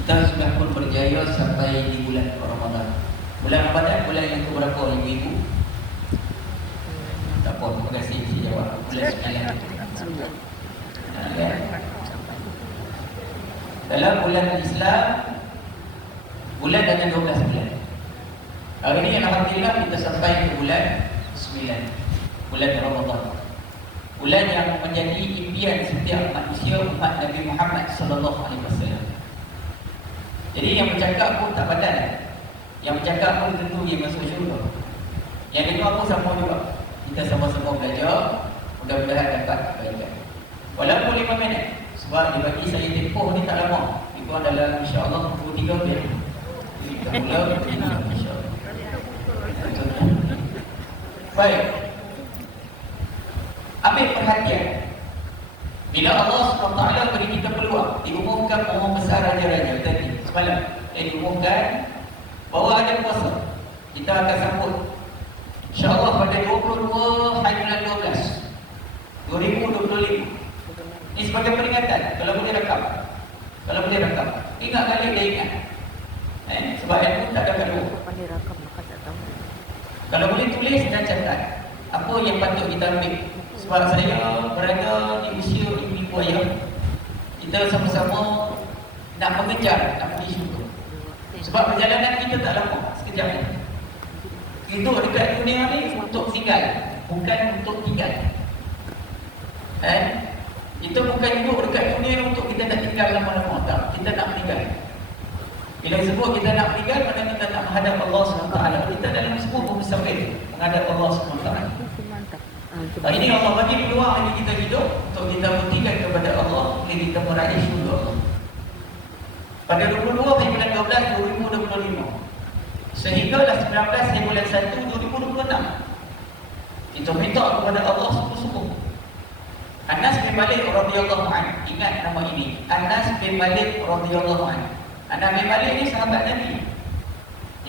Kita sudah pun berjaya sampai di bulan Ramadan. Bulan Ramadan bulan yang keberapa ibu-ibu? Tak apa, terima kasih saya jawab. Bulan 9. Dalam bulan Islam, bulan ada 12 bulan. Hari ini alhamdulillah kita sampai ke bulan 9, bulan Ramadan. Bulan yang menjadi impian setiap manusia umat Nabi Muhammad sallallahu alaihi wasallam. Jadi yang bercakap pun tak padan. Yang bercakap pun tentu dia masuk syurga. Yang dengar pun sama juga. Kita sama-sama belajar, mudah-mudahan dapat kebaikan. Walaupun 5 minit. Sebab dia bagi saya tempoh ni tak lama. Itu adalah insya-Allah 23 minit. Jadi kita mula insya-Allah. Baik. Ambil perhatian. Bila Allah SWT beri kita peluang, diumumkan umum besar raja-raja tadi semalam, diumumkan bahawa ada puasa. Kita akan sambut insya-Allah pada 22 hari bulan 12 2025. Ini sebagai peringatan. Kalau boleh rakam, ingat kali dia ingat. Sebab ilmu tak ada kedua. Kalau boleh tulis dan catat apa yang patut kita ambil. Sebab saya berada di usia ibu ayah, kita sama-sama nak mengejar, nak pergi syurga. Sebab perjalanan kita tak lama, sekejap ni. Hidup dekat dunia ni untuk tinggal, bukan untuk tinggal. Kita bukan hidup dekat dunia untuk kita nak tinggal lama-lama, tak. Kita nak meninggal. Bila sebut kita nak meninggal, maknanya kita nak menghadap Allah SWT. Kita dalam sebut bersabit menghadap Allah SWT. Ini Allah bagi peluang bagi kita hidup untuk kita bertinggal kepada Allah, boleh kita meraih syurga. Pada 22 hari bulan 12 2025 sehinggalah 19 hari bulan 1 2026, kita minta kepada Allah sungguh-sungguh. Anas bin Malik radhiyallahu anhu, ingat nama ini, Anas bin Malik radhiyallahu anhu. Anas bin Malik ni sahabat Nabi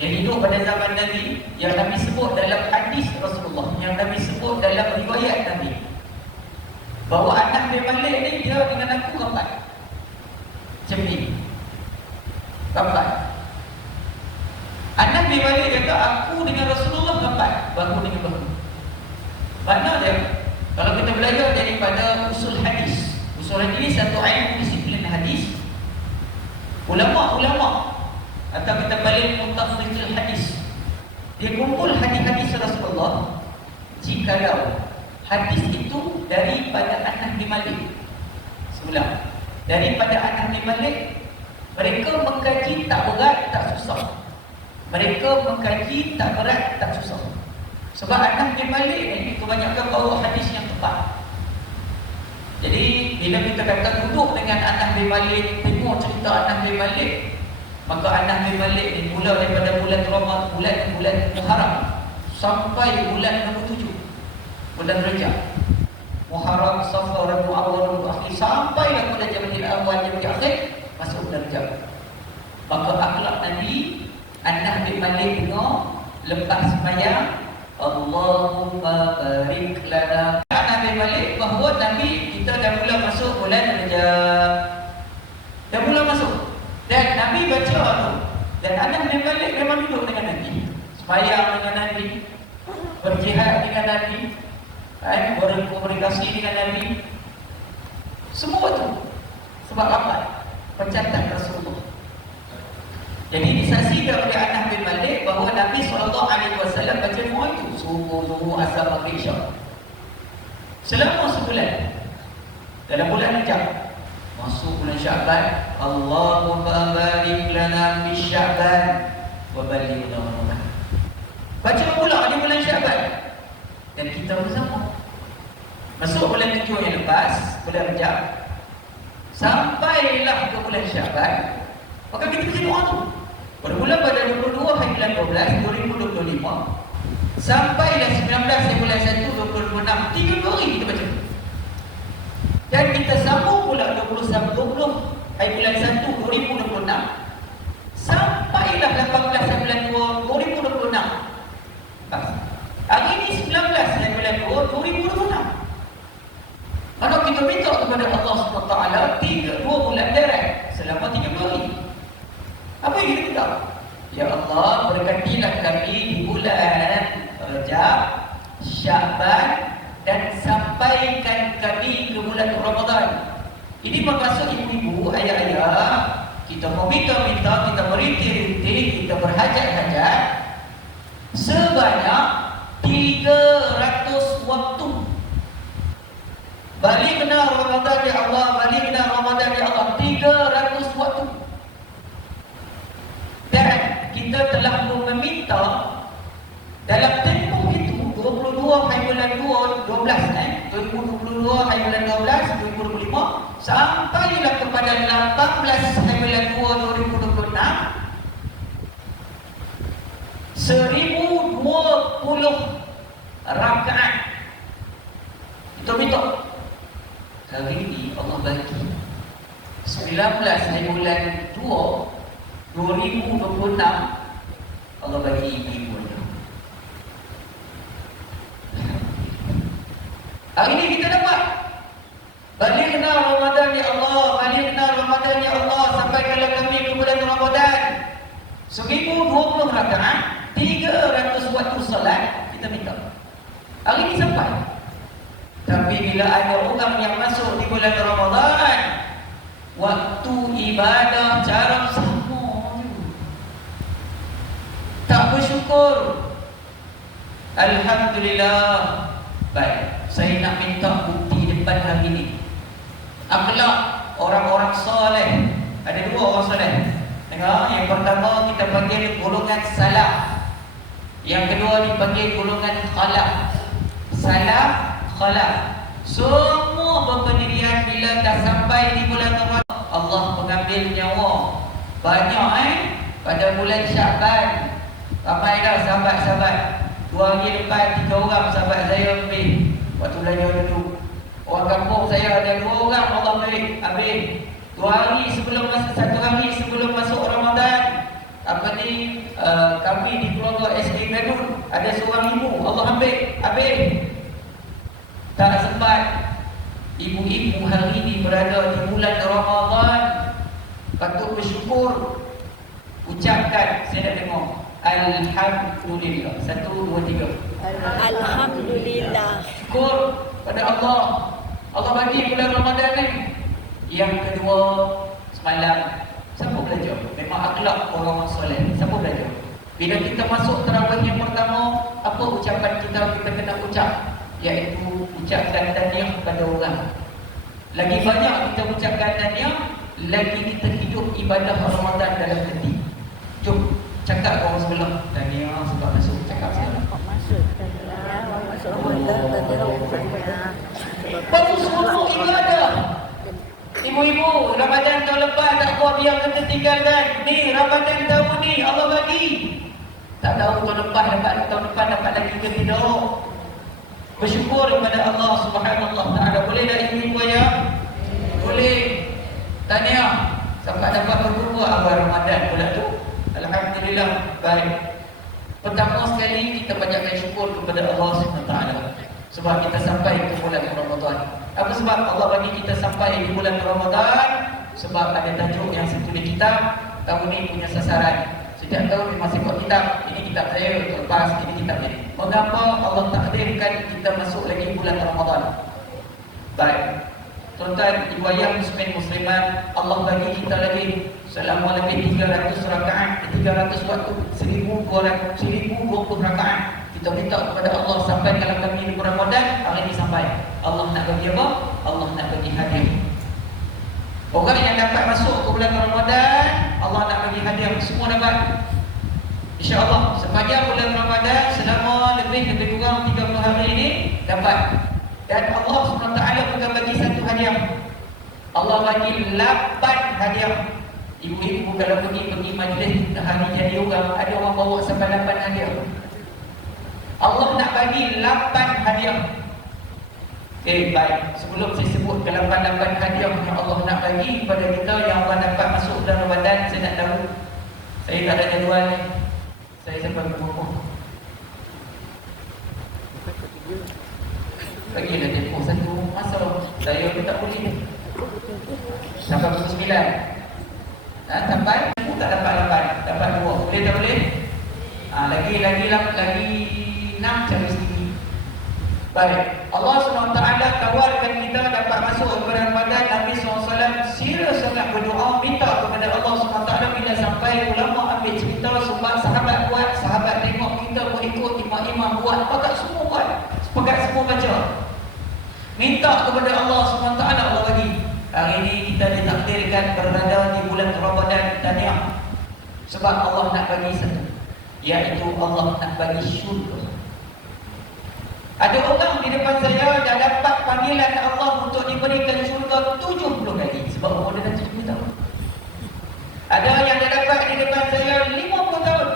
yang hidup pada zaman Nabi, yang Nabi sebut dalam hadis Rasulullah, yang Nabi sebut dalam riwayat Nabi, bahawa Anas bin Malik ni dia dengan aku rapat. Macam ni. Rapat. Anas bin Malik kata aku dengan Rasulullah rapat, bahu dengan bahu. Makna dia, kalau kita belajar daripada usul hadis. Usul hadis satu ilmu disiplin hadis. Ulama-ulama atau kita balik mutafsir hadis, dia kumpul hadis-hadis Rasulullah. Jikalau hadis itu daripada Anas bin Malik, sebelah daripada Anas bin Malik, mereka mengkaji tak berat, tak susah. Mereka mengkaji tak berat, tak susah. Sebab Anas bin Malik ni kebanyakan bawa hadis yang tepat. Jadi bila kita kata duduk dengan Anas bin Malik, tengok cerita Anas bin Malik, maka Anas bin Malik ni mula daripada bulan Ramadan, bulan Muharram sampai bulan nombor 7, bulan Rajab, Muharram, Safar, Rabiul Awal, Rabiul Akhir, sampai bulan Jamadil Awal, Jamadil Akhir, masuk bulan Rajab. Maka akhlak Nabi, Anas bin Malik dengar lepas sembahyang, Allahumma barik lana. Anas bin Malik bahawa Nabi kita dah mula masuk bulan Rajab, dah mula masuk, dan Nabi baca tu, dan Anas bin Malik memang duduk dengan Nabi, sembahyang dengan Nabi, berjihad dengan Nabi, berkomunikasi dengan Nabi, semua tu sebab apa? Pencatat Rasulullah. Jadi disaksikan oleh Anas bin Malik bahawa Nabi SAW baca doa itu subuh, zuhur, asar, maghrib, isya selama sebulan. Dalam bulan Rajab masuk bulan Syaban, Allahumma barik lana fi Syaban wa ballighna Ramadan. Baca pula di bulan Syaban, dan kita bersama masuk bulan 7 yang lepas, bulan Rajab, sampailah ke bulan Syaban, maka kita baca doa tu. Bermula pada 22 hari bulan 12 2025 sampailah 19 hari bulan 1 2026, 3 hari kita baca. Dan kita sambung pula 20 hari bulan 1 2026 sampailah 18 hari bulan 2 2026. Hari ini 19 hari bulan 2 2026. Maka kita minta kepada Allah SWT 2 bulan deret selama 3 hari. Apa yang kita minta? Ya Allah, berkatilah kami di bulan Rajab, Syaban, dan sampaikan kami ke bulan Ramadan. Ini bermaksud ibu-ibu, ayah-ayah, kita meminta-minta, kita merintih-rintih, kita berhajat-hajat sebanyak 300 waktu. Balighna Ramadan ya Allah, balighna Ramadan ya Allah, 300 waktu. Dan kita telah meminta dalam tempoh itu 22 hari bulan 2022 hari bulan 12 2025 sampailah kepada 18 hari bulan 2026 1020 rakaat. Kita minta hari ini Allah bagi 19 hari bulan 2 2026 Allah bagi ibu. Hari ini kita dapat. Balighna Ramadan ya Allah, balighna Ramadan ya Allah, sampaikanlah kami ke bulan Ramadan. 1020 rakaat, 300 waktu salat kita minta. Hari ini sampai. Tapi bila ada orang yang masuk di bulan Ramadan, waktu ibadah jarang sama. Tak bersyukur. Alhamdulillah. Baik, saya nak minta bukti depan hari ini. Akhlak orang-orang soleh. Ada dua orang soleh. Dengar, yang pertama kita panggil golongan salaf. Yang kedua dipanggil golongan khalaf. Salaf, khalaf. Semua berpendirian bila dah sampai di bulan Ramadan, Allah mengambil nyawa. Banyak pada bulan Syaban. Ramai dah sahabat-sahabat. 2 hari lepas 3 orang sahabat saya ambil waktu belajar dulu. Orang kampung saya ada 2 orang Allah ambil. 2 hari sebelum 1 hari sebelum masuk Ramadan, kami di keluarga SK Gadun ada seorang ibu Allah ambil. Tak sempat. Ibu-ibu hari ini berada di bulan Ramadan, patut bersyukur. Ucapkan, saya nak dengar Alhamdulillah. 1, 2, 3. Alhamdulillah. Syukur pada Allah. Allah bagi bulan Ramadan ni. Yang kedua, semalam siapa belajar? Memang akhlak orang soleh. Siapa belajar? Bila kita masuk tarawih yang pertama, apa ucapan kita kena ucap? Iaitu ucapkan tahniah kepada orang. Lagi banyak kita ucapkan tahniah, lagi kita hidup ibadah Ramadan dalam hati. Jom cakap orang sebelah. Tahniah sebab masuk. Cakap sebelah. Masuk Ramadan. Baru semua ibadah. Ibu-ibu, Ramadan tahun lepas tak kuat dia akan tertinggalkan. Ni Ramadan tahun ni Allah bagi. Tak tahu tahun depan dapat lagi ke tidak. Bersyukur kepada Allah Subhanahu Wa Taala. Boleh tak ibu-ibu ya? Boleh. Tahniah sampai dapat berdua awal Ramadan pula tu. Alhamdulillah. Baik. Pertama sekali kita banyakkan syukur kepada Allah Subhanahu Wa Taala sebab kita sampai ke bulan Ramadan. Apa sebab Allah bagi kita sampai di bulan Ramadan? Sebab ada tajuk yang setulis kitab tahun ni punya sasaran. Setiap tahun masih buat kitab. Ini kitab saya lepas, ini kitab ni. Mengapa Allah takdirkan kita masuk lagi bulan Ramadan? Baik. Tuan-tuan, ibu ayah muslimin muslimat, Allah bagi kita lagi selama lebih 300 rakaat, 300 waktu, 1020 rakaat. Kita minta kepada Allah sampai kalau kami di bulan Ramadan, hari ini sampai. Allah nak bagi apa? Allah nak bagi hadiah. Orang yang dapat masuk ke bulan Ramadan, Allah nak bagi hadiah, semua dapat. InsyaAllah sepanjang bulan Ramadan selama lebih kurang 30 hari ini dapat. Dan Allah SWT bukan bagi satu hadiah, Allah bagi 8 hadiah. Ibu-ibu kalau pergi majlis hari jadi orang, ada orang bawa sampai 8 hadiah. Allah nak bagi 8 hadiah. Baik, sebelum saya sebut ke 8 hadiah yang Allah nak bagi kepada kita yang akan dapat masuk dalam Ramadan, saya nak tahu. Saya tak ada jadual ni. Saya sampai berumur. Bagilah tempoh satu masa. Saya pun tak boleh. Sampai pukul 9. Sampai aku tak dapat Boleh tak boleh? Lagi 6 cari sini. Baik, Allah SWT tawarkan kita dapat masuk kepada Ramadan. Nabi SAW sila sangat berdoa, minta kepada Allah SWT. Bila sampai ulama ambil cerita, sebab sahabat buat, sahabat tengok, kita pun ikut, imam-imam buat, pakat semua buat, pakat semua baca. Minta kepada Allah SWT, Allah bagi. Hari ini kita ditakdirkan berada di bulan Ramadan. Tahniah, sebab Allah nak bagi satu, iaitu Allah nak bagi syurga. Ada orang di depan saya dah dapat panggilan Allah untuk diberikan syurga 70 kali, sebab umur dia dah 70 tahun. Ada yang dah dapat di depan saya 50 tahun.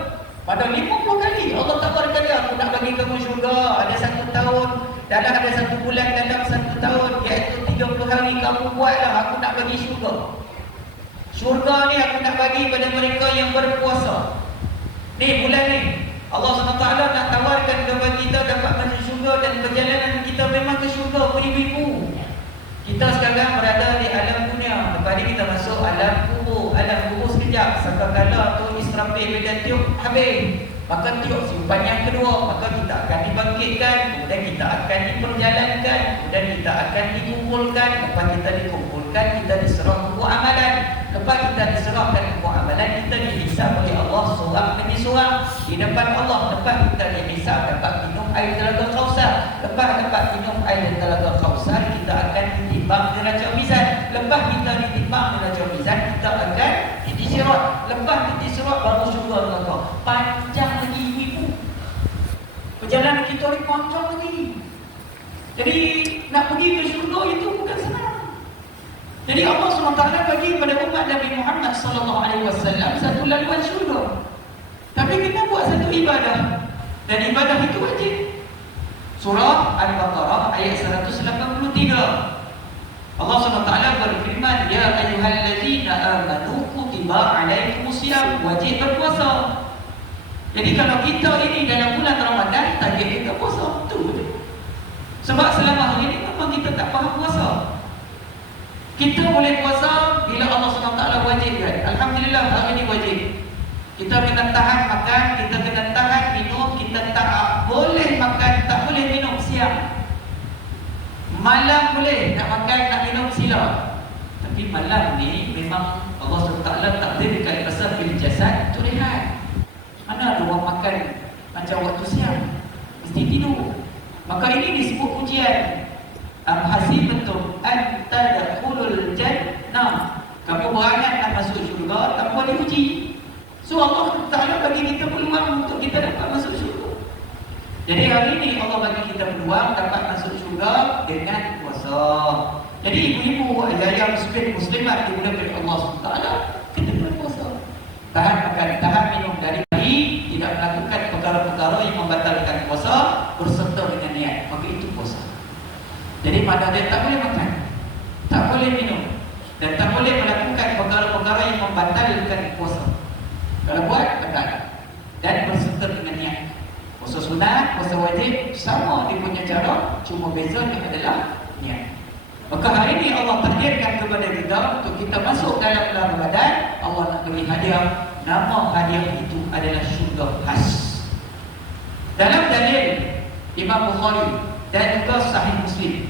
Pada 50 kali Allah tawarkan dia, aku nak bagi kamu syurga. Ada 1 tahun, dalam ada 1 bulan dalam 1 tahun, iaitu 30 hari kamu buatlah, aku nak bagi syurga. Syurga ni aku nak bagi pada mereka yang berpuasa. Ni bulan ni Allah SWT nak tawarkan kepada kita dapat masuk syurga, dan perjalanan kita memang ke syurga beribu-ribu. Kita sekarang berada di alam dunia. Lepas ni kita masuk alam kubur. Alam kubur sekejap, sampai kala tu Israfil bila tiup habis, maka tiup simpan yang kedua, maka kita akan dibangkitkan, kemudian kita akan diperjalankan, kemudian kita akan dikumpulkan. Lepas kita dikumpulkan, kita diserah buku amalan. Lepas kita diserahkan buku amalan, kita dihisab oleh Allah seorang demi seorang di depan Allah. Lepas kita dihisab, dapat minum air telaga Kausar. Lepas dapat minum air telaga Kausar, kita akan ditimbang di Raja Mizan. Lepas kita ditimbang di Raja Mizan, kita akan disirat. Lepas disirat, baru syurga neraka. Panjang lagi ibu. Perjalanan kita ni panjang lagi. Jadi nak pergi ke syurga itu bukan senang. Jadi Allah SWT bagi kepada umat Nabi Muhammad SAW satu laluan syurga. Tapi kita buat satu ibadah, dan ibadah itu wajib. Surah Al-Baqarah ayat 183. Allah SWT berfirman, ya ayyuhallazina amanu kutiba alaikumusiyam, wajib berpuasa. Jadi kalau kita ini dalam bulan Ramadan, target kita puasa, betul. Sebab selama hari ini memang kita tak faham puasa. Kita boleh puasa bila Allah SWT wajibkan. Alhamdulillah, hari ini wajib. Kita kena tahan makan, kita kena tahan minum, kita tak boleh makan, tak boleh minum siang. Malam boleh nak makan, nak minum sila. Tapi malam ni memang Allah SWT takdirkan pasal bil jasad tu rehat. Mana ada orang makan macam waktu siang, mesti tidur. Maka ini disebut ujian. Am hasibtum an tadkhulul jannah, kamu berangan nak masuk syurga tanpa diuji. So Allah Ta'ala bagi kita peluang untuk kita dapat masuk syurga. Jadi hari ini Allah bagi kita peluang dapat masuk syurga dengan puasa. Jadi ibu-ibu, ayah-ayah muslimat dimulakan Allah SWT, kita berpuasa. Tahan makan, tahan minum dari pagi, tidak melakukan perkara-perkara yang membatalkan puasa berserta dengan niat, maka itu puasa. Jadi pada dia tak boleh makan, tak boleh minum, dan tak boleh melakukan perkara-perkara yang membatalkan puasa. Kalau buat, batal. Dan berserta dengan niat. Puasa sunat, puasa wajib, sama dia punya cara, cuma bezanya adalah niat. Maka hari ini Allah takdirkan kepada kita untuk kita masuk dalam bulan Ramadan. Allah nak beri hadiah. Nama hadiah itu adalah syurga khas. Dalam dalil Imam Bukhari dan juga Sahih Muslim,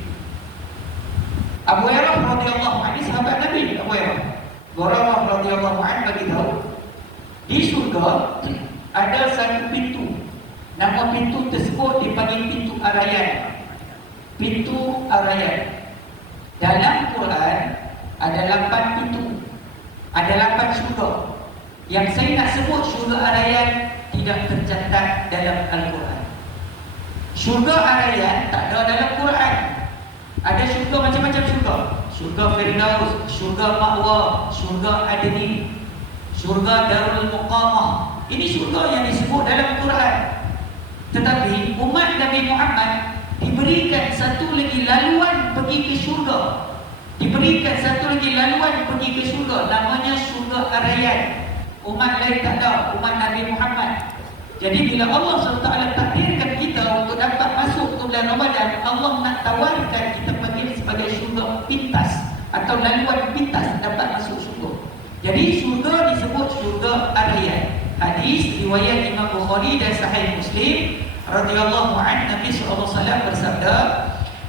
Abu Hurairah radhiyallahu anhu, sahabat Nabi Abu Hurairah radhiyallahu anhu bagi tahu, di syurga ada satu pintu. Nama pintu tersebut dipanggil pintu Ar-Rayyan. Pintu Ar-Rayyan. Dalam Quran ada 8 pintu, ada 8 syurga. Yang saya nak sebut syurga Ar-Rayyan tidak tercatat dalam Al-Quran. Syurga Ar-Rayyan tak ada dalam Quran. Ada syurga macam-macam syurga. Syurga Firdaus, syurga Ma'wa, syurga Adni, syurga Darul Muqamah. Ini syurga yang disebut dalam Quran. Tetapi umat Nabi Muhammad diberikan satu lagi laluan pergi ke syurga. Diberikan satu lagi laluan pergi ke syurga, namanya syurga Ar-Rayyan. Umat lain tak ada, umat Nabi Muhammad. Jadi bila Allah SWT takdirkan kita untuk dapat masuk ke bulan Ramadan, Allah nak tawarkan kita panggil sebagai syurga pintas atau laluan pintas dapat masuk syurga. Jadi syurga disebut syurga Ar-Rayyan. Hadis hadis riwayat Imam Bukhari dan Sahih Muslim radhiyallahu anhu, Nabi SAW bersabda,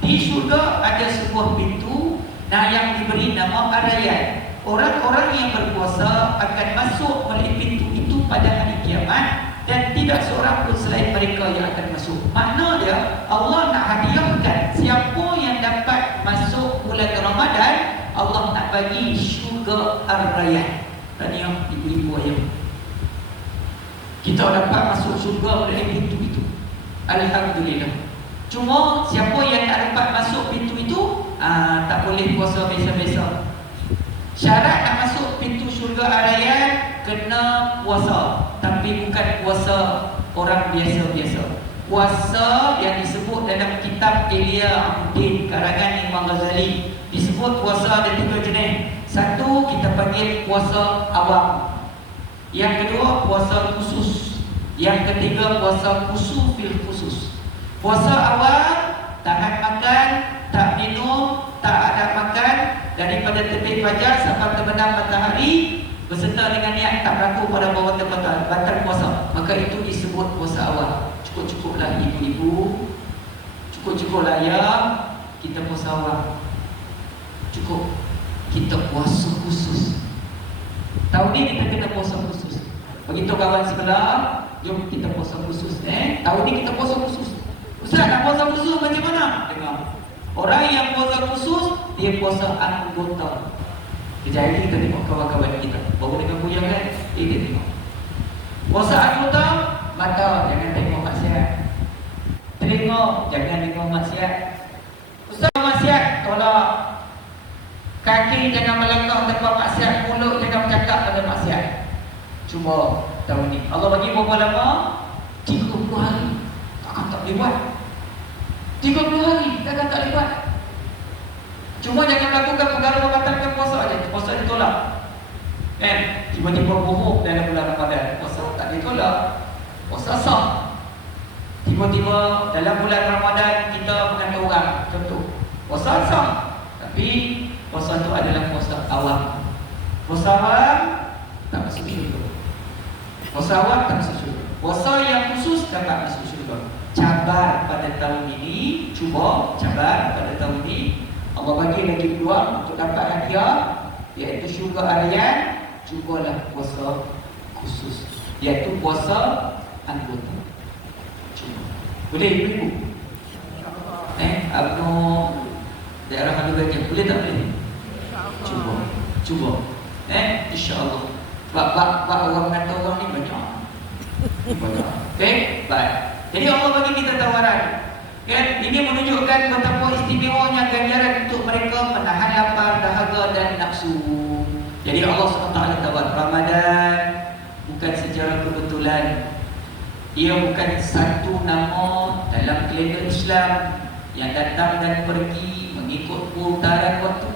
di syurga ada sebuah pintu yang diberi nama Ar-Rayyan. Orang-orang yang berpuasa akan masuk melalui pintu itu pada hari kiamat dan tidak seorang pun selain mereka yang akan masuk. Makna dia, Allah nak hadiahkan siapa yang dapat masuk bulan Ramadan, Allah nak bagi syurga Ar-Rayyan. Tahniah ibu-ibu ayah, kita dapat masuk syurga melalui pintu itu. Alhamdulillah. Cuma siapa yang tak dapat masuk pintu itu, tak boleh puasa biasa-biasa. Syarat nak masuk pintu syurga Ar-Rayyan kena puasa, tapi bukan puasa orang biasa-biasa. Puasa yang disebut dalam kitab Ihya Ulumuddin karangan Imam Ghazali, disebut puasa ada 3 jenis. Satu kita panggil puasa awam. Yang kedua puasa khusus. Yang ketiga puasa khusus. Puasa awam, tahan makan, tak minum, tak ada makan daripada terbit fajar sampai terbenam matahari beserta dengan niat tak berlaku pada bawah tempatan batal puasa, maka itu disebut puasa awam. Cukup-cukuplah ibu-ibu, cukup-cukuplah ya, kita puasa awam. Cukup. Kita puasa khusus. Tahun ni kita kena puasa khusus. Begitu kawan sebelah, jom kita puasa khusus. Tahun ni kita puasa khusus. Ustaz, nak puasa khusus macam mana? Dengar. Orang yang puasa khusus, dia puasa anggota. Kejap lagi kita tengok kawan-kawan kita baru dengan buyang kan, dia tengok. Puasa anggota, mata jangan tengok maksiat. Tengok, jangan tengok maksiat. Ustaz, maksiat, tolak. Kaki jangan melangkah tempat maksiat, mulut jangan bercakap pada maksiat. Cuba tahun ni Allah bagi berapa lama? 30 hari. Takkan tak boleh buat. 30 hari takkan tak boleh buat. Cuma jangan lakukan perkara membatalkan puasa aja. Puasa ditolak. Kan? Tiba-tiba bohong dalam bulan Ramadan, puasa tak ditolak. Puasa sah. Tiba-tiba dalam bulan Ramadan kita mengandung orang, contoh. Puasa sah. Tapi puasa itu adalah puasa awam. Puasa awam tak masuk syurga. Puasa awam tak masuk syurga. Puasa yang khusus dapat masuk syurga. Cabar pada tahun ini, cuba cabar pada tahun ini. Allah bagi lagi peluang untuk dapat hadiah, iaitu syurga Ar-Rayyan. Cubalah puasa khusus, iaitu puasa anggota. Cuba. Boleh ibu-ibu? Abnu daerah Halu Gajah, boleh tak boleh? Cuba. InsyaAllah. Bak orang kata orang ni banyak. Okey, baik. Jadi Allah bagi kita tawaran. Kan? Ini menunjukkan betapa istimewanya ganjaran untuk mereka menahan lapar, dahaga dan nafsu. Jadi Allah SWT tawar Ramadan bukan secara kebetulan. Ia bukan satu nama dalam kalender Islam yang datang dan pergi mengikut putaran waktu.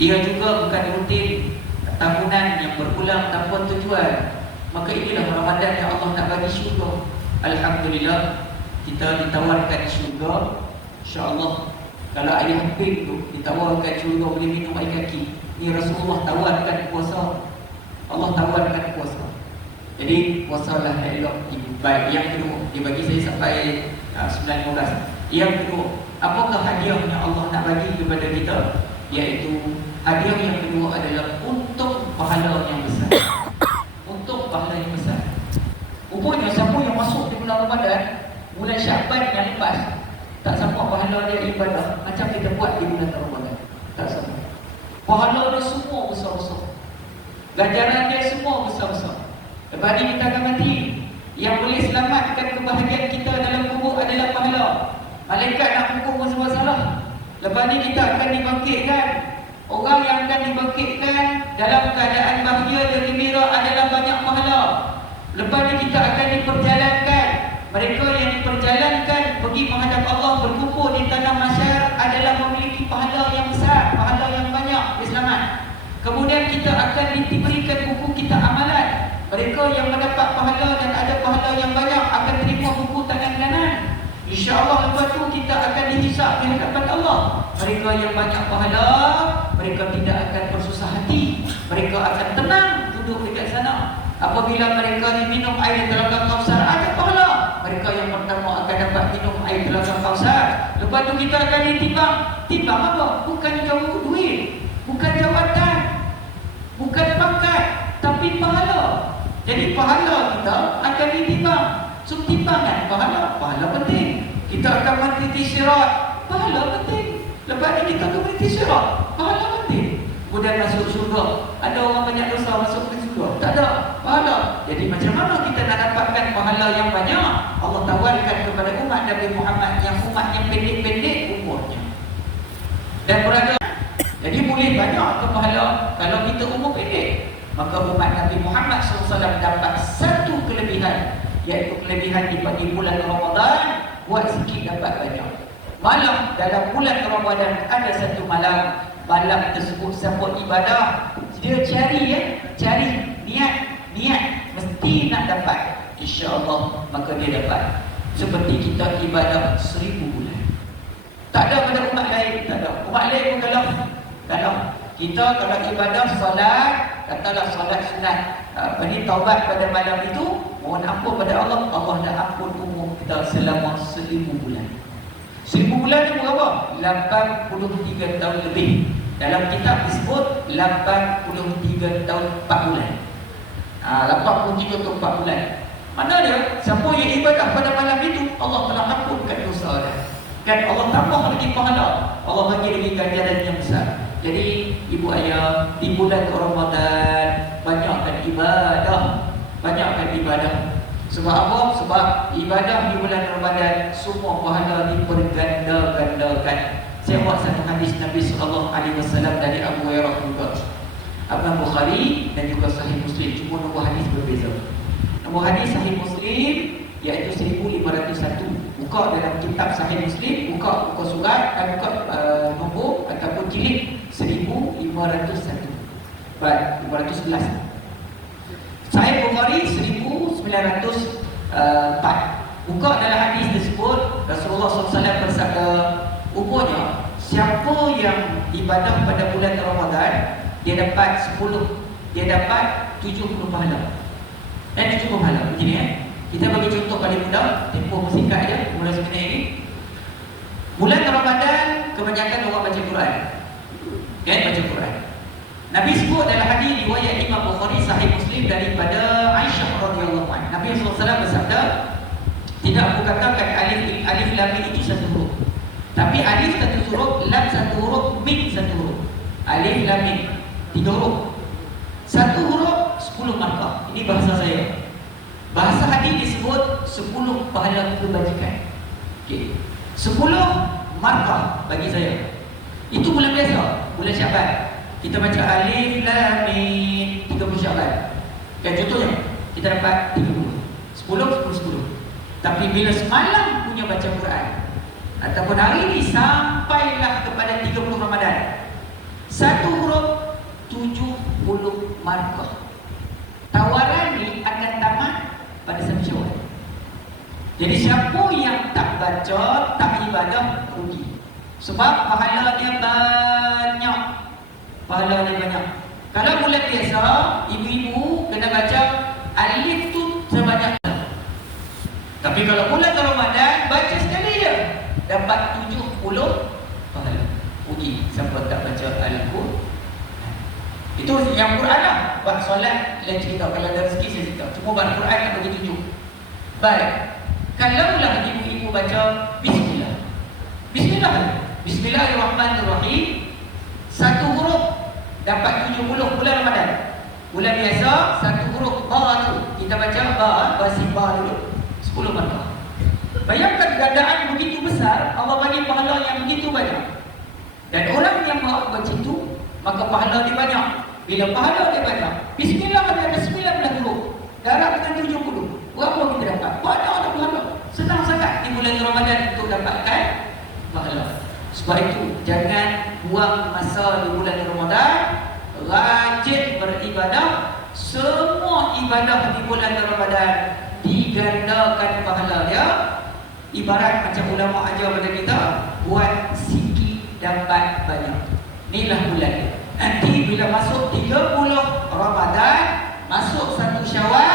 Ia juga bukan rutin tahunan yang berulang tanpa tujuan. Maka inilah Ramadan yang Allah nak bagi syurga. Alhamdulillah, kita ditawarkan syurga. InsyaAllah, kalau ayah Habib tu ditawarkan syurga boleh minum air kaki, ni Rasulullah tawarkan puasa. Allah tawarkan puasa. Jadi puasalah elok ibu. Baik, yang kedua, dia bagi saya sampai 9:15. Yang kedua, apakah hadiah yang Allah nak bagi kepada kita? Iaitu hadiah yang kedua adalah untuk pahala yang besar. Untuk pahala yang besar. Rupanya siapa yang masuk di bulan Ramadan, bulan Syaban yang lepas, tak sama pahala dia ibadah macam kita buat di bulan Ramadan. Tak sama. Pahala dia semua besar-besar. Ganjaran dia semua besar-besar. Lepas ni kita akan mati. Yang boleh selamatkan kebahagiaan kita dalam kubur adalah pahala. Malaikat nak hukum semua salah. Lepas ni kita akan dibangkitkan. Orang yang akan dibangkitkan dalam keadaan bahagia dan gembira adalah banyak pahala. Lepas ni kita akan diperjalankan. Mereka yang diperjalankan pergi menghadap Allah, berkumpul di tanah mahsyar adalah memiliki pahala yang besar, pahala yang banyak, diselamat. Kemudian kita akan diberikan buku kita amalan. Mereka yang mendapat pahala dan ada pahala yang banyak akan terima buku tangan kanan. InsyaAllah lepas tu kita akan dihisap di hadapan Allah. Mereka yang banyak pahala, mereka tidak akan bersusah hati. Mereka akan tenang duduk dekat sana. Apabila mereka ni minum air di Telaga Kausar, ada pahala. Mereka yang pertama akan dapat minum air Telaga Kausar. Lepas tu kita akan ditimbang. Timbang apa? Bukan jauh duit, bukan jawatan, bukan pangkat, tapi pahala. Jadi pahala kita akan ditimbang. So timbangan pahala, pahala penting. Kita akan meniti sirat, pahala penting. Lepas ni kita akan meniti sirat, pahala penting. Kemudian masuk syurga. Ada orang banyak dosa masuk ke syurga? Tak ada, pahala. Jadi macam mana kita nak dapatkan pahala yang banyak? Allah tawarkan kepada umat Nabi Muhammad yang umat yang pendek-pendek umurnya dan berada. Jadi boleh banyak ke pahala kalau kita umur pendek. Maka umat Nabi Muhammad SAW dapat satu kelebihan, iaitu kelebihan di pagi bulan Ramadan, buat sikit dapat banyak. Malam dalam bulan Ramadan ada satu malam. Malam tersebut sambut ibadah. Dia cari niat mesti nak dapat. InsyaAllah maka dia dapat. Seperti kita ibadah 1000 bulan. Tak ada pada umat lain, tak ada. Umat lain pun kalau kita kalau ibadah solat, katalah solat sunat, taubat pada malam itu, mohon ampun pada Allah, Allah dah ampun umur kita selama 1000 bulan. 1000 bulan itu berapa? 83 tahun lebih. Dalam kitab disebut 83 tahun 4 bulan. 83 tahun 4 bulan. Mana dia? Siapa yang ibadah pada malam itu, Allah telah ampunkan dosa dia. Dan Allah tambah lagi pahala. Allah bagi lagi ganjaran yang besar. Jadi ibu ayah, di bulan Ramadan banyakkan ibadah. Banyakkan ibadah. Sebab apa? Sebab ibadah di bulan Ramadan semua pahala diperganda-gandakan. Saya buat satu hadis Nabi SAW dari Abu Hurairah juga. Abu Bukhari dan juga Sahih Muslim. Cuma nombor hadis berbeza. Nombor hadis Sahih Muslim iaitu 1501. Buka dalam kitab Sahih Muslim, buka surat dan buka nombor ataupun jilid 1501. Baik, 511. Sahih Bukhari 1904. Buka dalam hadis tersebut Rasulullah SAW bersabda, umumnya siapa yang ibadah pada bulan Ramadan, dia dapat 70 pahala. 70 pahala. Begini kita bagi contoh paling mudah, tempoh singkat je, mulai sebenarnya ini. Bulan Ramadan kebanyakan orang baca Quran. Baca Quran. Nabi sebut dalam hadis riwayat Imam Bukhari Sahih Muslim daripada Aisyah radhiyallahu anha. Nabi SAW bersabda, tidak aku katakan alif lam mim itu satu huruf. Tapi alif satu huruf, lam satu huruf, mim satu huruf. Alif lam mim 3 huruf. Satu huruf 10 markah. Ini bahasa saya. Bahasa hadis disebut 10 pahala kebajikan. Okey. 10 markah bagi saya. Itu bulan biasa, bulan Syaban. Kita baca alif lam mim 30 Syaban. Contohnya kita dapat 30. 10. Tapi bila semalam punya baca Quran ataupun hari ini sampailah kepada 30 Ramadan, satu huruf 70 markah. Tawaran ni akan tamat pada 1 Syawal. Jadi siapa yang tak baca, tak ibadah, rugi. Sebab pahala dia banyak. Kalau bulan biasa, ibu-ibu kena baca alif tu sebanyak. Tapi kalau bulan Ramadan, baca sekali je, dapat 70 pahala. Rugi siapa tak baca Al-Quran. Itu yang Quran lah. Bab solat lain cerita. Kalau ada rezeki saya cerita. Cuma bab Quran nak bagi tunjuk. Baik. Kalaulah ibu-ibu baca Bismillah. Bismillahirrahmanirrahim. Satu huruf dapat 70 bulan Ramadan. Bulan biasa satu huruf ba tu kita baca basi ba dulu 10 markah. Bayangkan gandaan begitu besar, Allah bagi pahala yang begitu banyak. Dan orang yang mau baca itu, maka pahala dia banyak. Bila pahala dia banyak, Bismillah ada 19 huruf, darab dengan 70. Berapa kita dapat? Banyak ada pahala. Senang sangat di bulan Ramadan untuk dapatkan pahala. Sebab itu jangan buang masa di bulan Ramadan, rajin beribadah. Semua ibadah di bulan Ramadan digandakan pahala dia. Ibarat macam ulama ajar pada kita, buat sikit dapat banyak. Inilah bulan. Nanti bila masuk 30 Ramadan, masuk 1 Syawal,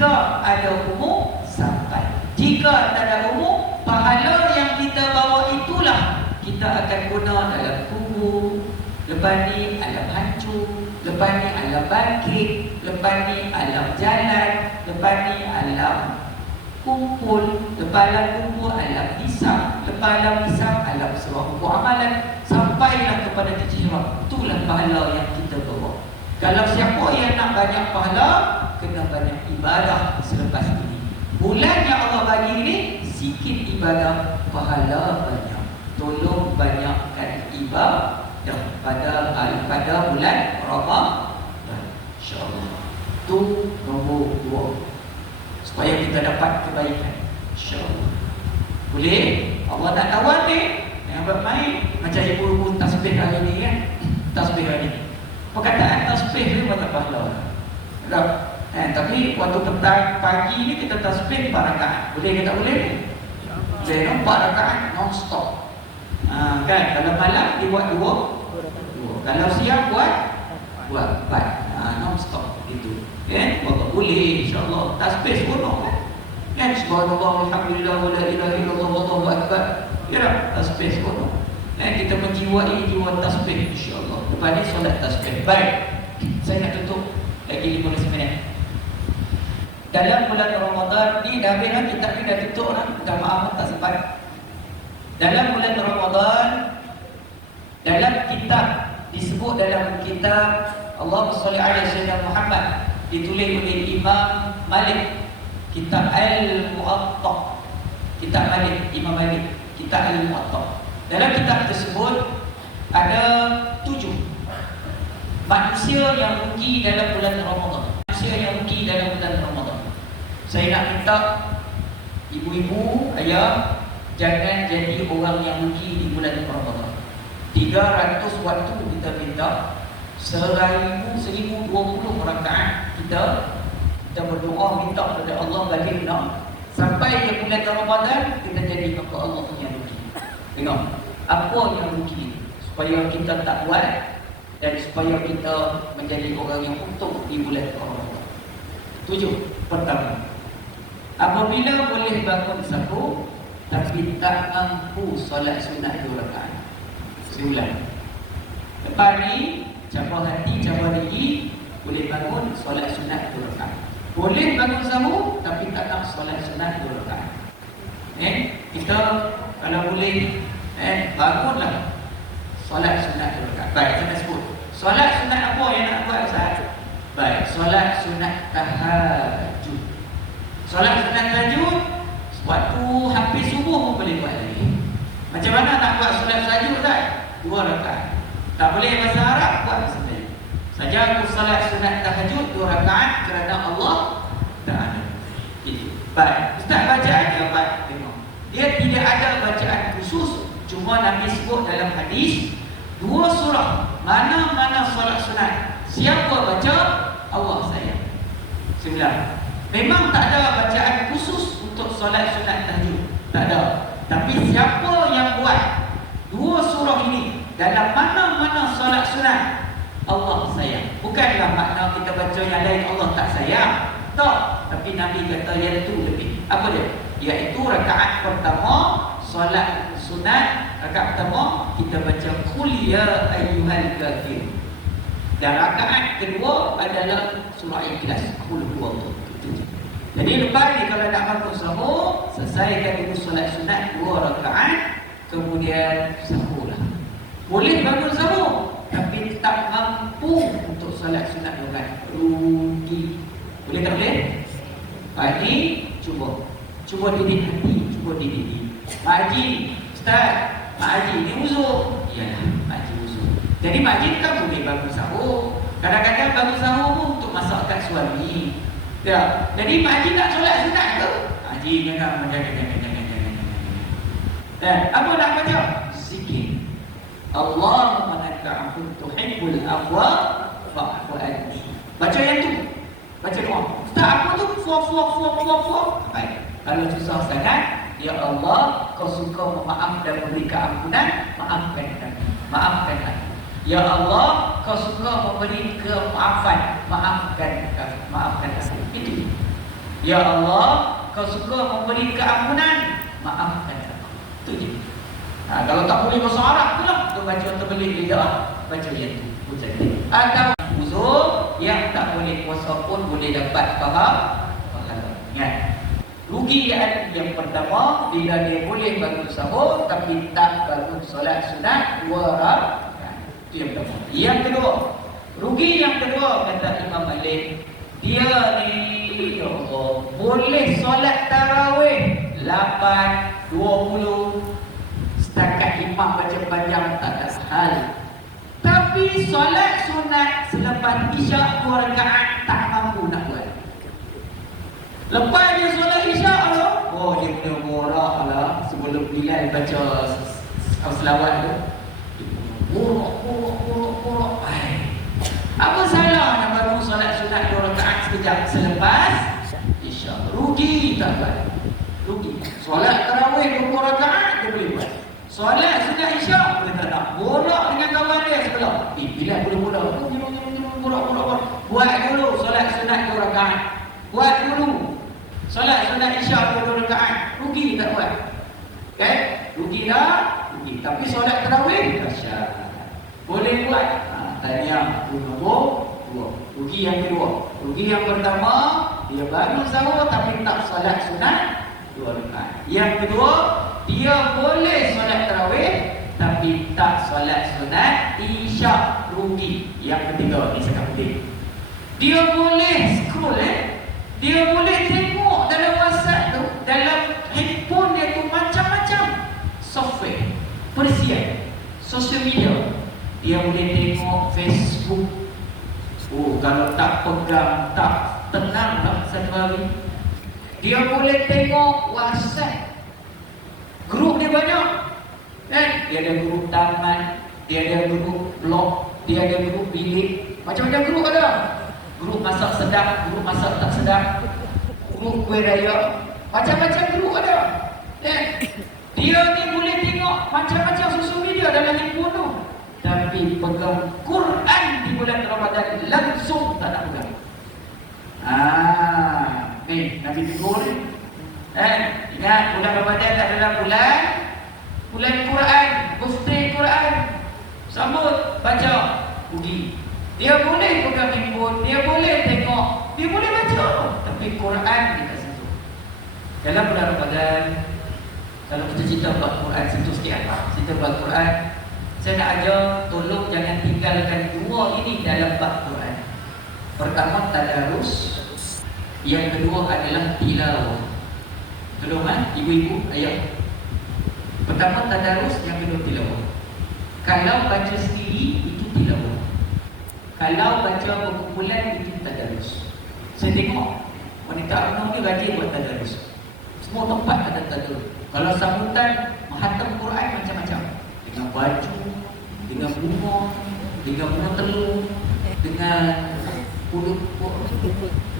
Jika ada umur, sampai. Jika tak ada umur, pahala yang kita bawa itulah kita akan guna dalam kubur. Lepas ni alam hancur, lepas ni alam bangkit, lepas ni alam jalan, lepas ni alam kumpul, lepas alam kumpul alam hisab, lepas alam hisab alam surah buku amalan, sampailah kepada titik jawab. Itulah pahala yang kita bawa. Kalau siapa yang nak banyak pahala, kena banyak ibadah selepas ini. Bulan yang Allah bagi ini, sikit ibadah, pahala banyak. Tolong banyakkan ibadah pada bulan Ramadan, insya-Allah. Itu nombor 2, supaya kita dapat kebaikan, insya-Allah. Boleh? Allah nak tawar ni, yang bermain macam ibu-ibu tasbih hari ni kan. Tasbih hari ni, perkataan tasbih ni banyak pahala. Tapi waktu petang pagi ni kita tasbih 4 rakaat. Boleh ke tak boleh? Boleh, 4 rakaat non-stop. Kan, kalau malam dia buat 2. Kalau siang buat 4. Non-stop gitu. Kan? Boleh, insya-Allah. Tasbih seronok kan? Kan, subhanallah, alhamdulillah, wa la ilaha illallah, wallahu akbar. Ya, tasbih seronok. Kita menjiwai jiwa tasbih, insya-Allah. Lepas ni solat tasbih. Baik, saya nak tutup lagi 15 minit. Dalam bulan Ramadan ni dah habis lah, kitab ni dah tutup lah. Minta maaf tak sempat. Dalam bulan Ramadan, dalam kitab disebut dalam kitab Allahumma shalli ala sayyidina Muhammad, ditulis oleh Imam Malik, kitab Al-Muwatta. Kitab Malik, Imam Malik, kitab Al-Muwatta. Dalam kitab tersebut ada 7 manusia yang rugi dalam bulan Ramadan. Manusia yang rugi dalam bulan Ramadan. Saya nak minta ibu-ibu, ayah, jangan jadi orang yang rugi di bulan Ramadan. 300 waktu kita minta, 1020 rakaat kita berdoa minta kepada Allah baginda sampai ke bulan Ramadan kita jadi hamba Allah yang rugi. Tengok apa yang rugi supaya kita tak buat dan supaya kita menjadi orang yang untung di bulan Ramadan. 7. Pertama, apabila boleh bangun sahur tapi tak mampu solat sunat 2 rakaat. Saya ulang. Lepas ni, cabar hati, cabar diri, boleh bangun solat sunat 2 rakaat. Boleh bangun sahur tapi tak nak solat sunat 2 rakaat. Kita kalau boleh bangunlah solat sunat 2 rakaat. Baik, saya nak sebut. Solat sunat apa yang nak buat Ustaz? Baik, solat sunat tahajud. Solat sunat tahajud waktu hampir subuh pun boleh buat lagi. Macam mana nak buat solat tahajud Ustaz? 2 rakaat. Tak boleh bahasa Arab, buat bahasa Melayu. Saja aku solat sunat tahajud 2 rakaat kerana Allah Ta'ala. Gitu. Baik, Ustaz bacaan dia apa? Tengok. Dia tidak ada bacaan khusus, cuma Nabi sebut dalam hadis 2 surah. Mana-mana solat sunat, siapa baca, Allah sayang. 9. Memang tak ada bacaan khusus untuk solat sunat tahajud. Tak ada. Tapi siapa yang buat 2 surah ini dalam mana-mana solat sunat, Allah sayang. Bukanlah makna kita baca yang lain Allah tak sayang. Tak. Tapi Nabi kata yang itu lebih. Apa dia? Iaitu rakaat pertama solat sunat, rakaat pertama kita baca qul ya ayyuhal kafir. Dan rakaat kedua adalah surah Ikhlas, qul huwallahu. Jadi lepas ni kalau nak bangun sahur, selesaikan dulu solat sunat 2 rakaat, kemudian sahurlah. Boleh bangun sahur tapi tak mampu untuk solat sunat 2 rakaat, rugi. Boleh tak boleh? Ini cuba didik hati, cuba didik diri. Mak Haji, Ustaz, Mak Haji ni uzur. Iyalah, Mak Haji uzur. Jadi Mak Haji kan boleh bangun sahur. Kadang-kadang bangun sahur pun untuk masak kat suami. Ya, jadi Mak Haji nak solat sunat ke? Haji jangan. Apa nak baca? Zikir. Allahumma anta afuwwun tuhibbul afwa fa'fu anni. Baca yang tu. Baca doa. Ustaz, apa tu? Fuah. Baik. Kalau susah sangat, ya Allah, kau suka memaaf dan memberi keampunan, maafkan kami. Maafkan aku. Ya Allah, kau suka memberi kemaafan, maafkan aku. Itu. Ya Allah, kau suka memberi keampunan, maafkan aku. Itu je. Kalau tak boleh bahasa Arab tu lah, tu baca terbelit lidah, baca yang tu. Atau uzur yang tak boleh puasa pun boleh dapat pahala. Ingat, rugi yang pertama bila dia boleh bangun sahur tapi tak bangun solat sunat 2 rakaat. Itu yang pertama. Yang kedua, rugi yang kedua kata Imam Malik, dia ni ya Allah, boleh solat tarawih 8, 20 setakat imam baca panjang tak ada hal. Tapi solat sunat selepas isyak 2 rakaat tak mampu nak buat. Lepas dia solat isyak tu, oh dia punya borak lah sebelum Bilal baca selawat tu. Borak. Apa salahnya baru solat sunat 2 rakaat sekejap selepas isyak? Rugi tak buat? Rugi. Solat tarawih 20 rakaat dia boleh buat. Solat sunat isyak boleh tak nak. Borak dengan kawan dia sebelah. Bilal borak. Buat dulu solat sunat 2 rakaat. Buat dulu solat sunat isyak 2 rakaat. Rugi tak buat? Rugi tak? Rugi. Tapi solat tarawih dahsyat. Boleh buat. Tahniah nombor 2. Rugi yang kedua. Rugi yang pertama, dia bangun sahur tapi tak solat sunat 2 rakaat. Yang kedua, dia boleh solat tarawih tapi tak solat sunat isyak. Rugi. Yang ketiga, ni sangat penting. Dia boleh scroll dia boleh tengok dalam WhatsApp tu, dalam handphone dia tu macam-macam software perisian sosial media. Dia boleh tengok Facebook. Oh, kalau tak pegang tak tenang lah satu hari. Dia boleh tengok WhatsApp. Grup dia banyak. Dia ada grup taman, dia ada grup blog, dia ada grup bilik. Macam-macam grup ada. Grup masak sedap, grup masak tak sedap, grup kuih raya, macam-macam grup ada. Dia ni boleh tengok macam-macam sosial media dalam handphone tu. Tapi pegang Quran di bulan Ramadan langsung tak nak pegang. Ni Nabi tegur ni. Ingat bulan Ramadan adalah bulan Quran, birthday Quran. Sambut baca, rugi. Dia boleh pegang handphone, dia boleh tengok, dia boleh baca, tapi Quran dia tak sentuh. Dalam bulan Ramadan, kalau kita cerita buat Quran, sentuh sikit cerita buat Quran, saya nak ajar, tolong jangan tinggalkan 2 ini dalam bab Quran. Pertama, tadarus. Yang kedua adalah tilawah. Tolong ibu-ibu, ayah. Pertama tadarus, yang kedua tilawah. Kalau baca sendiri, itu tilawah. Kalau baca berkumpulan, itu tadarus. Saya tengok wanita UMNO ni rajin buat tadarus. Semua tempat ada tadarus. Kalau sambutan menghatam Quran macam-macam, dengan baju, dengan bunga telur, dengan kulit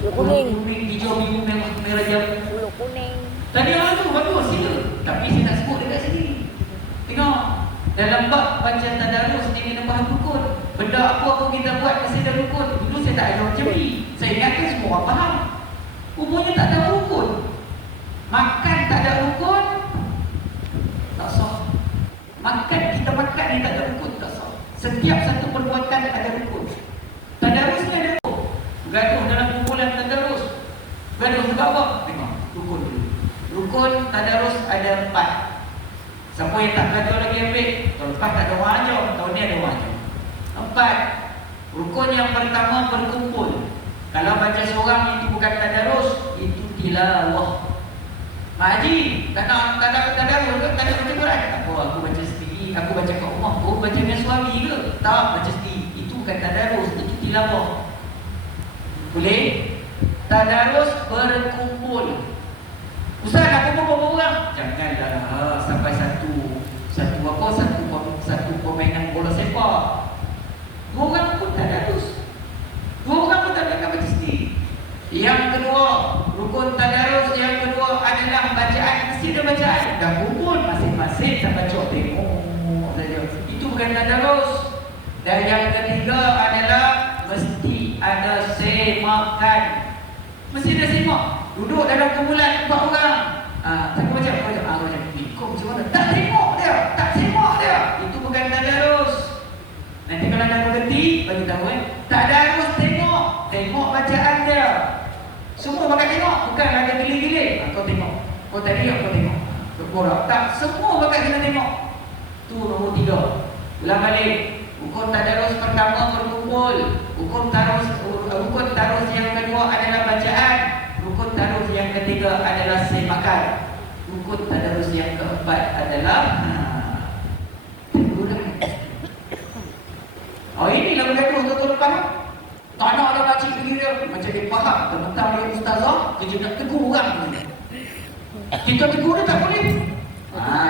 kuning, hijau, biru, merah jambu, Bulu kuning. tadi orang tu bagus sila. Tapi saya tak sebut dekat sini. Tengok dalam bab baca tadarus ni kena faham rukun. Benda apa kita buat mesti ada rukun. Dulu saya tak ajar macam ni. Saya ingatkan semua orang faham. Umumnya tak ada rukun. Makan tak ada rukun, tak sah. Kita makan ni tak ada rukun, tak sah. Setiap satu perbuatan ada rukun. Tadarus ni ada rukun. Gaduh dalam kumpulan tadarus. Gaduh sebab apa? Tengok rukun dulu. Rukun tadarus ada 4. Siapa yang tak gaduh lagi ambil. Tahun 4 tak ada orang ajar, tahun ni ada orang ajar. 4. Rukun yang pertama berkumpul. Kalau baca seorang itu bukan tadarus, itu tilawah. Mak Haji, tak nak tadarus ke? Tak nak baca Quran? Tak apa, aku baca sendiri. Aku baca kat rumah. Kau baca dengan suami ke? Tak, baca sendiri. Itu bukan tadarus, itu tilawah. Boleh? Tadarus berkumpul. Ustaz nak kumpul berapa orang? Janganlah sampai satu permainan bola sepak. 2 orang pun tadarus. 2 orang pun tak nak baca sendiri. Yang kedua, rukun tadarus yang kedua adalah bacaan. Mesti ada bacaan. Dah kumpul masing-masing tak baca, tengok saja. Itu bukan tadarus. Dan yang ketiga adalah mesti ada semakan. Mesti ada semak. Duduk dalam kumpulan 4 orang. Tak macam kau macam mana? Tak tengok dia. Itu bukan tadarus. Nanti kalau dah berhenti, bagi tahu tadarus tengok bacaan dia. Semua bakal tengok, bukan ada gilir-gilir. Kau tengok. Kau tadi kau tengok. Berkorang. Tak, semua bakal kena tengok. Tu nombor 3. Ulang balik. Hukum tadarus pertama berkumpul. Hukum tadarus yang kedua adalah bacaan. Hukum tadarus yang ketiga adalah semakan. Hukum tadarus yang keempat adalah teguran. Ini lagu gaduh tuan-tuan faham? Tak nak ada makcik pergi dia macam dia faham. Tentang dia ustazah, dia nak tegur orang. Kita tegur dia tak boleh.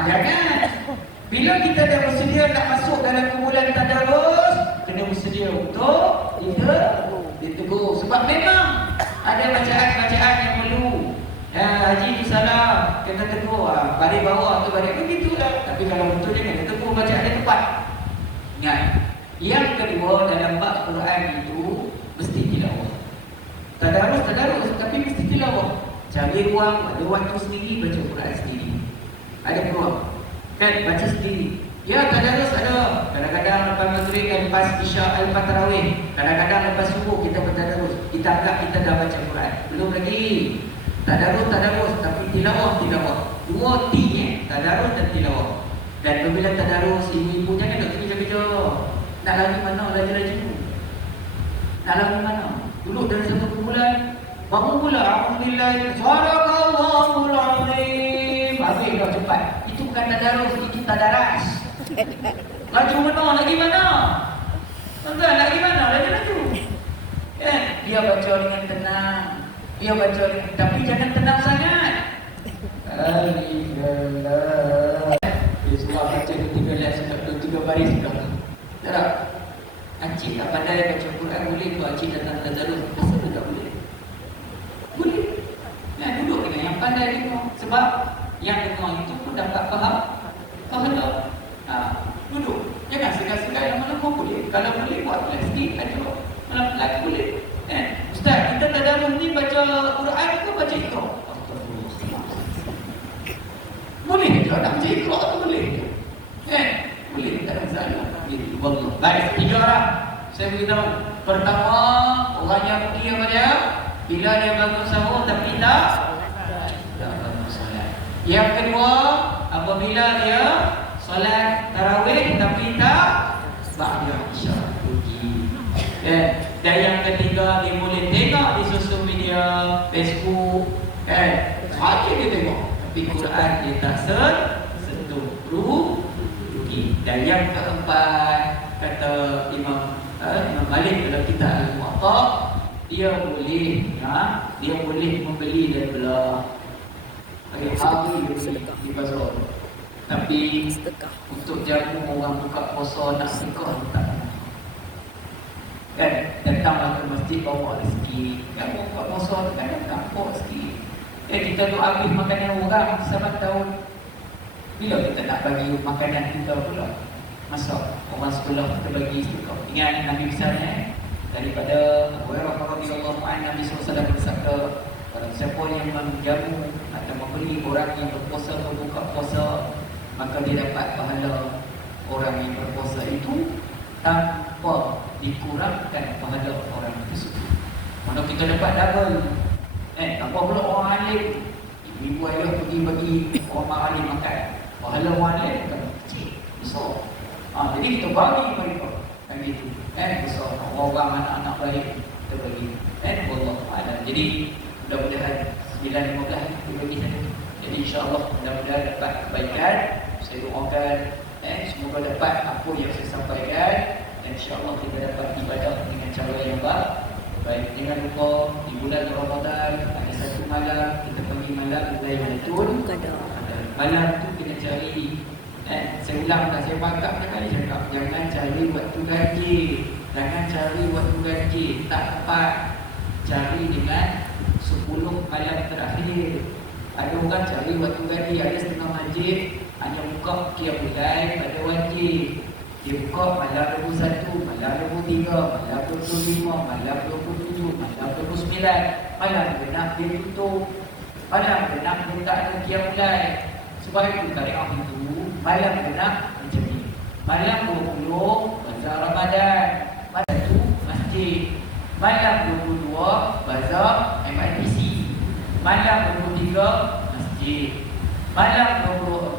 Jangan. Bila kita dah bersedia nak masuk dalam kumpulan tadarus, kena bersedia untuk ditegur. Sebab memang ada bacaan-bacaan yang perlu. Haji tu salah, kena tegur. Baris bawah tu baris begitulah. Tapi kalau betul dia kena tegur, bacaan dia tepat. Ingat. Yang kedua dalam bab Quran itu mesti tilawah. Tadarus tapi mesti tilawah. Cari ruang, ada waktu sendiri baca Quran sendiri. Ada peluang. Kan baca sendiri. Ya tadarus ada. Kadang-kadang lepas maghrib dan lepas isya lepas tarawih. Kadang-kadang lepas subuh kita bertadarus. Kita anggap kita dah baca Quran. Belum lagi. Tadarus tapi tilawah. Dua T tadarus dan tilawah. Dan bila tadarus ibu-ibu jangan nak kerja-kerja. Nak lagi mana laju-laju. Nak lagi mana? Duduk dalam satu kumpulan. Bangun pula alhamdulillah. Sadaqallahul azim. Habis dah cepat. Itu bukan tadarus, itu tadaras. Laju mana? Lagi mana? Tuan-tuan, lagi mana? Laju-laju. Dia baca dengan tenang. Tapi jangan tenang sangat. Alhamdulillah. Surah baca 3 baris sudah. Tak? Acik tak pandai baca Quran boleh tu acik datang tadarus. Kenapa tak boleh? Boleh. Duduk dengan yang pandai tengok. Sebab yang tengok itu pun dapat faham. Duduk. Jangan segar-segar yang mana kau boleh. Kalau boleh buat plastik aja. Pelan-pelan boleh. Ustaz, kita tadarus ni baca Quran ke baca Iqra? Boleh je nak baca Iqra tu boleh. Boleh, tak ada masalah. Wallah. Baik, 3 orang. Saya beritahu. Pertama, orang yang pergi apa dia? Bila dia bangun sahur tapi tak bangun solat. Yang kedua, apabila dia solat tarawih tapi tak ba'da isya. Dan yang ketiga, dia boleh tengok di sosial media, Facebook, saja dia tengok. Tapi Quran dia tak sentuh. Dan yang keempat, kata Imam Malik dalam kitab Al-Muwatta, dia boleh membeli dan belah hari-hari di pasar. Tapi untuk jamu orang buka puasa nak sedekah tak. Kan datanglah ke masjid bawa rezeki. Kan buka puasa kan nampak sikit. Kita tu habis makanan orang sama tahun. Bila kita nak bagi makanan kita pula? Masak orang sekolah kita bagi sedekah. Ingat Nabi misalnya daripada Abu Hurairah radhiyallahu anhu, Nabi SAW bersabda, barang siapa yang menjamu atau membeli orang yang berpuasa berbuka puasa, maka dia dapat pahala orang yang berpuasa itu tanpa dikurangkan pahala orang tersebut. Mana kita dapat double. Tanpa pula orang alim, ibu ayah pergi bagi orang alim makan, pahala orang alim bukan kecil, besar. Jadi kita bagi mereka kan gitu. Besar orang anak-anak baik kita bagi. Wallahu a'lam. Jadi mudah-mudahan 9.15 kita bagi saja. Jadi insya-Allah mudah-mudahan dapat kebaikan. Saya doakan semoga dapat apa yang saya sampaikan dan insya-Allah kita dapat ibadah dengan cara yang baik. Jangan lupa di bulan Ramadan ada satu malam kita panggil malam Lailatul Qadar. Malam tu kita cari saya ulang tak, saya bangkap kali cakap, jangan cari waktu ganjil. Jangan cari waktu ganjil, tak tepat. Cari dengan 10 malam terakhir. Ada orang cari waktu ganjil, ada setengah masjid hanya buka qiyamul lail pada wajib. Dia buka malam 21, malam 23, malam 25, malam 27, malam 29. Malam genap dia tutup. Malam genap dia tak ada qiyamul. Sebab itu tarik itu malam genap macam ni. Malam 20 bazar Ramadan. Malam tu masjid. Malam 22 bazar MIPC. Malam 23 masjid. Malam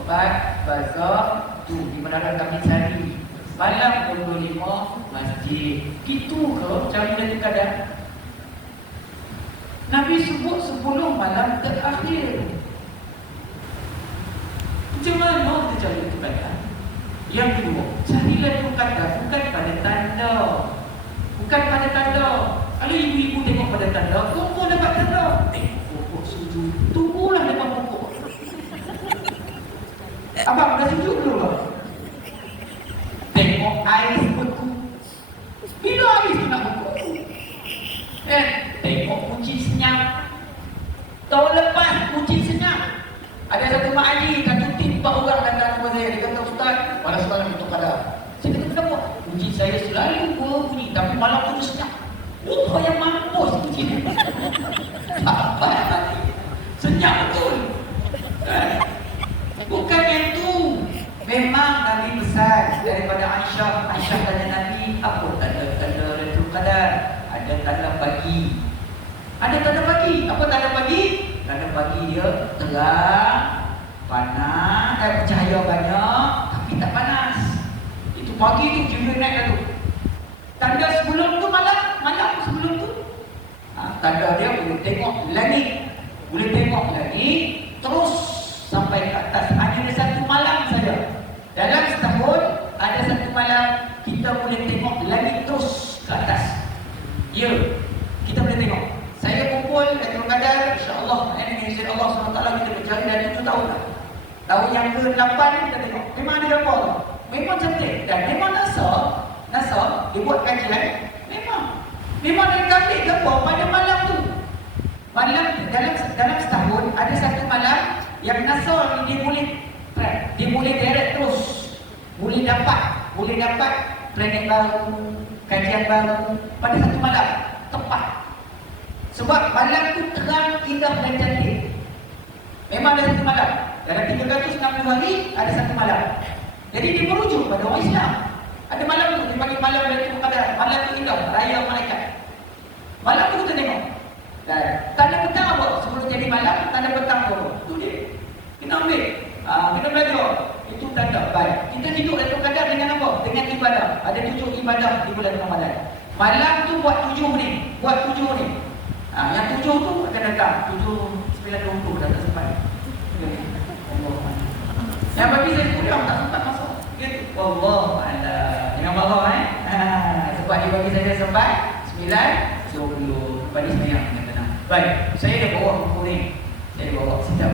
24 bazar tu di Menara Kamisari. Malam 25 masjid. Gitu ke cara Lailatul Qadar? Nabi sebut 10 malam terakhir. Macam mana kita cari Lailatul Qadar? Yang kedua, cari Lailatul Qadar bukan pada tanda. Bukan pada tanda. Kalau ibu-ibu tengok pada tanda, pokok dapat tanda. Pokok sujud. Tunggulah dapat pokok. Abang dah sujud belum bang? Tengok ais beku. Bila ais tu nak beku? Tengok kunci senyap. Tahun lepas kunci senyap. Ada satu mak haji kat Tutin 4 orang datang kepada saya. Dia kata, Ustaz, pada semalam itu Qadar. Saya kata, kenapa? Kunci saya selalu berbunyi, tapi malam tu senyap. Oh, yang mampus kunci ni. Apa hati? Senyap betul. Bukan yang tu. Memang Nabi pesan daripada Aisyah. Aisyah tanya Nabi, apa tanda-tanda Lailatul Qadar? Ada tanda pagi. Ada tanda pagi. Apa tanda pagi? Tanda pagi dia terang, panas, bercahaya banyak, tapi tak panas. Itu pagi tu jiwa naik dah tu. Tanda sebelum tu malam sebelum tu. Tanda dia boleh tengok langit. Boleh tengok langit terus sampai ke atas. Hanya ada satu malam saja. Dalam setahun ada satu malam kita boleh tengok langit terus ke atas. Ya, kita boleh tengok. Saya kumpul Lailatul Qadar, insya-Allah dengan izin Allah SWT kita berjalan dah 7 tahun dah. Tahun yang ke-8 kita tengok. Memang ada gambar tu. Memang cantik dan memang NASA dia buat kajian. Memang ada gambar gambar pada malam tu. Malam dalam setahun ada satu malam yang NASA ni dia boleh direct terus. Boleh dapat planet baru, kajian baru pada satu malam tepat. Sebab malam tu terang, indah dan cantik. Memang ada satu malam. Dalam 360 hari ada satu malam. Jadi dia merujuk pada orang Islam. Ada malam tu, dia panggil malam Lailatul Qadar. Malam tu indah, raya malaikat. Malam tu kita tengok. Dan tanda petang apa? Sebelum jadi malam, tanda petang tu. Tu dia. Kena ambil. Kena belajar. Itu tanda baik. Kita hidup Lailatul Qadar dengan apa? Dengan ibadah. Ada 7 ibadah di bulan Ramadan. Malam tu buat 7 ni. Yang 7 tu akan datang 7, 9, 20 dah tak sempat. Yang bagi saya kuliah tak sempat masuk. Gitu. Wallahualam. Dengan Allah sebab dia bagi saya sempat 9, 20. Bagi saya yang tenang. Baik, saya dah bawa buku ni. Saya dah bawa. Saya